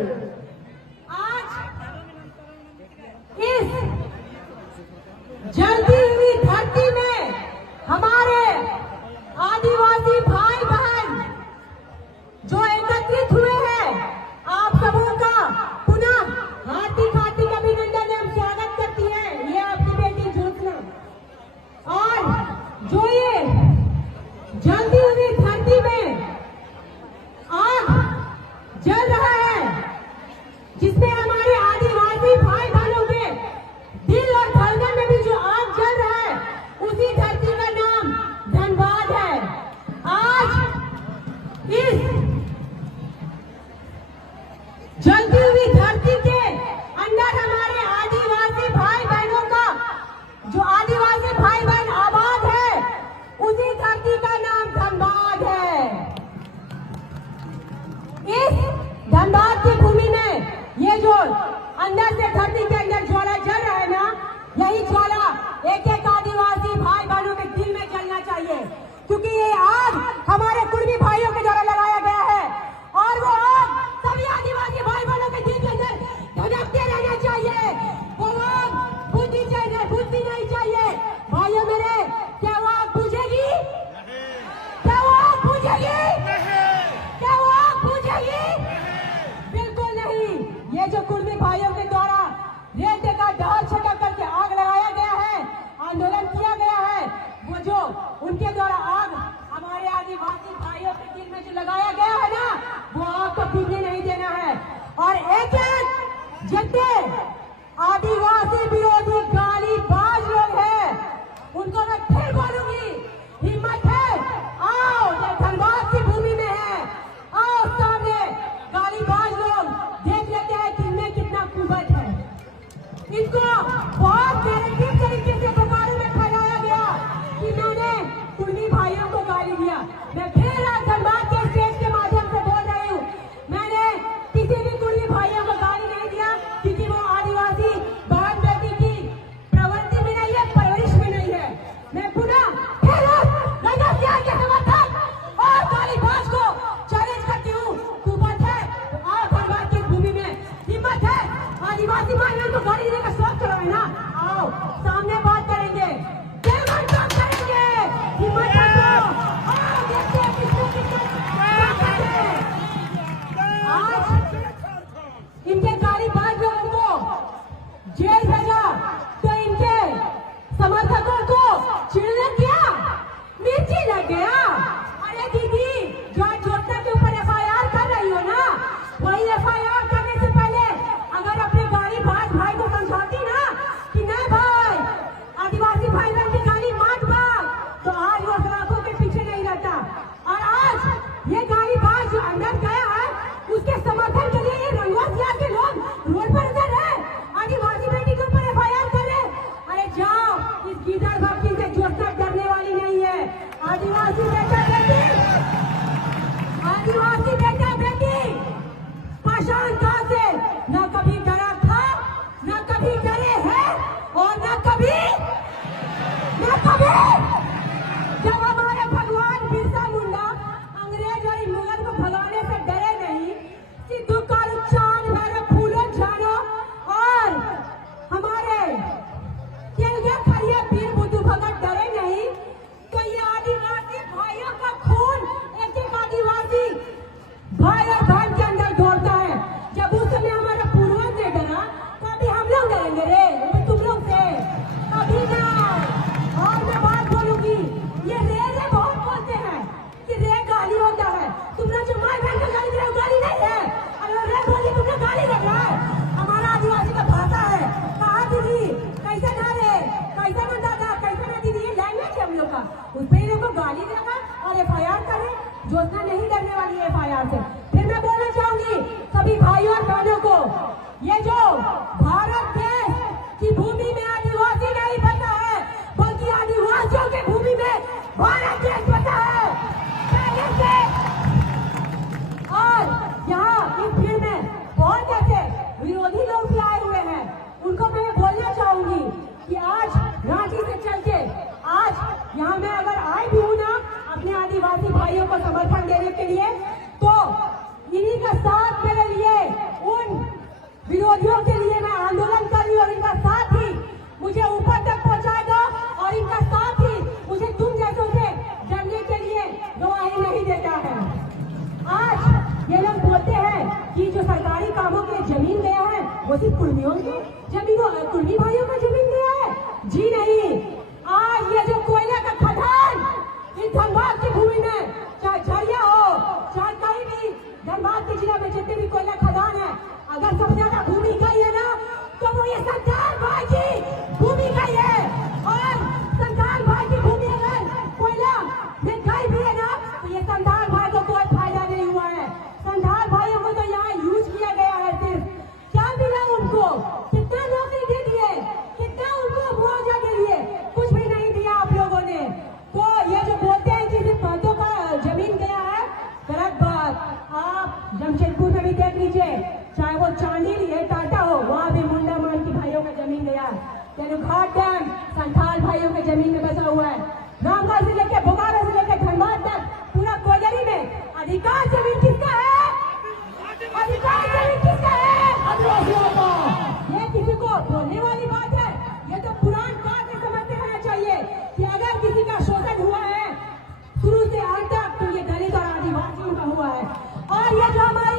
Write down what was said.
आज इस जलती हुई धरती में हमारे आदिवासी भाई बहन जो एकत्रित हुए हैं, आप सबों का पुनः हार्दिक हार्दिक अभिनंदन एवं स्वागत करती है ये आपकी बेटी ज्योत्सना। और जो ये जलती हुई धरती में आग जल रहा है, जिसमें हमारे आदिवासी भाई बहनों के दिल और धड़कन में भी जो आग जल रहा है, उसी धरती का नाम धनबाद है। आज इस जलती हुई धरती के अंदर हमारे आदिवासी भाई बहनों का जो आदिवासी भाई बहन आबाद है, उसी धरती का नाम धनबाद है। इस धनबाद की भूमि में ये जो अंदर से धरती के अंदर ज्वाला जल रहा है ना, यही ज्वाला एक एक आदिवासी भाई बहनों के दिल में जलना चाहिए, क्योंकि ये आग हमारे कुर्मी भाइयों के द्वारा लगाया गया है और वो आग सभी आदिवासी भाई बहनों के दिल के अंदर धधकते रहना चाहिए। वो आग बुझती नहीं चाहिए। भाइयों मेरे, क्या वो आग बुझेगी? क्या वो आग बुझेगी? क्या वो आग बुझेगी? बिल्कुल नहीं। ये जो कुर्मी भाइयों के द्वारा रेत का ढाल छटक करके आग लगाया गया है, आंदोलन किया गया है, वो जो उनके द्वारा आग हमारे आदिवासी भाइयों के दिल में जो लगाया गया है ना, वो आग को बुझने नहीं देना है। और एक एक जितने आदिवासी विरोधी गालीबाज लोग हैं, उनको मैं फिर बोलूंगी, हिम्मत है, आओ, ये धनबाद की भूमि में है, आओ सामने गालीबाज लोग देख लेते हैं कि इनमें कितना कुवत है। इनको बहुत नेगेटिव तरीके से बोकारो में फैलाया गया कि मैंने कुर्मी भाइयों को गाली दिया। मैं फिर आज धनबाद के स्टेज के माध्यम से बोल रही हूँ, मैंने किसी भी कुर्मी भाइयों को गाली नहीं दिया, क्योंकि वो आदिवासी बहन बेटी की प्रवृत्ति में नहीं है, परवरिश में नहीं है। मैं पुनः फिर के समर्थक और गालीबाज को चैलेंज करती हूँ, कुवत है तो आओ धनबाद की भूमि में, हिम्मत है, आदिवासी भाइयों को गाली देने का शौक करो है ना, आओ सामने बात करेंगे, बात करेंगे, हिम्मत है तो आओ, देखते हैं किसको आज इनके गालीबाज लोगों को जेल भेजा तो इनके समर्थकों को चिढ़ने किया, मिर्ची लग गया। अरे दीदी, जो ज्योत्सना के ऊपर एफआईआर कर रही हो ना, वही एफआईआर करने से पहले अगर अपने गालीबाज भाई को समझाती ना कि नहीं भाई, आदिवासी भाई बहन की गाली मत भाग, तो आज वो सड़कों के पीछे नहीं रहता। और आज ये गालीबाज जो अंदर गया है, उसके समर्थन के लिए ये रंगवा सियार के लोग रोड पर उतर रहे, आदिवासी बेटी के ऊपर एफआईआर कर रहे। अरे जाओ, इस गीदड़ भक्ति से ज्योत्सना डरने वाली नहीं है। आदिवासी बेटा बेटी, आदिवासी बेटा बेटी पाषाण काल से न कभी डरा था, न कभी डरे हैं, और न कभी जब हमारे भगवान बिरसा मुंडा अंग्रेज और मुगल को भगाने से डरे नहीं, सिद्धू कालू चांद भैरव फूलो झानो और हमारे केलगे खड़िया वीर बुद्धू भगत डरे नहीं, तो ये आदिवासी भाइयों का खून एक एक आदिवासी भाई और बहन के अंदर दौड़ता है। जब उस समय हमारा पूर्वज ने डरा, तो अभी हम लोग डरेंगे रे तुम लोग से? अभी ना। और मैं बात बोलूंगी, ये रे बहुत बोलते हैं कि रे गाली होता है, तुम लोग जो माँ बहन को गाली दे रहे हो, गाली नहीं है। अगर रे बोली तुमने गाली कर रहा है, हमारा आदिवासी का भाषा है। कहा दीदी, कैसे ना रे, कैसे ना दादा, कैसे ना दीदी, ये लैंग्वेज है हम लोग का। उस पर लोग को गाली देगा और एफआईआर करे। ज्योत्सना नहीं डरने वाली है एफआईआर से। फिर मैं बोलना चाहूंगी सभी भाइयों और बहनों को, ये जो भारत देश की भूमि में आदिवासी नहीं बसा है, बल्कि आदिवासियों की भूमि में भारत देश बसा है पहले से। और यहाँ इस भीड़ में बहुत ऐसे विरोधी लोग भी आए हुए हैं, उनको मैं बोलना चाहूंगी कि आज रांची से चल के आज यहाँ मैं अगर आई भी हूँ ना अपने आदिवासी भाइयों को समर्थन देने के लिए, तो विरोधियों के लिए मैं आंदोलन कर रही हूँ और इनका साथ ही मुझे ऊपर तक पहुंचाएगा और इनका साथ ही मुझे तुम जैसों से जमने के लिए गवाही नहीं देता है। आज ये लोग बोलते हैं कि जो सरकारी कामों के जमीन गया है वो सिर्फ कुर्मियों की जमीनों कुर्मी भाइयों का जमीन गया है। जी नहीं, आज ये जो कोयले का खदान इस धनबाद की भूमि में, चाहे झरिया हो चाहे कहीं भी धनबाद के जिला में जितने भी कोयला खदान है, अगर सबसे ज्यादा भूमि गई है ना तो वो ये संतान भाई की भूमि गई है। और संतान भाई की भूमि अगर कोयला ये गई भी है ना तो ये संतान भाई को कोई फायदा नहीं हुआ है। संतान भाइयों को तो यहाँ यूज किया गया है। सिर्फ क्या मिला उनको? कितना नौकरी दे दिए, कितना उनको मुआवजा दे दिए? कुछ भी नहीं दिया आप लोगों ने। तो ये जो बोलते हैं कि सिर्फ पौधों का जमीन गया है, गलत बात। आप जमशेदपुर में भी देख लीजिए, चाहे वो चांदी है टाटा हो, वहाँ भी मुंडा मान की भाइयों का जमीन गया है। तेनुघाट डैम संथाल भाइयों के जमीन में बसा हुआ है। रामगढ़ से लेकर बोकारो से लेकर धनबाद तक पूरा कोयलरी में अधिकार जमीन किसका है? अधिकार जमीन किसका है? आदिवासियों का। ये किसी को बोलने वाली बात है? ये तो पुरान काल में समझते रहना चाहिए कि अगर किसी का शोषण हुआ है शुरू से अंत तक तो ये दलित और आदिवासियों का हुआ है। और ये जो हमारे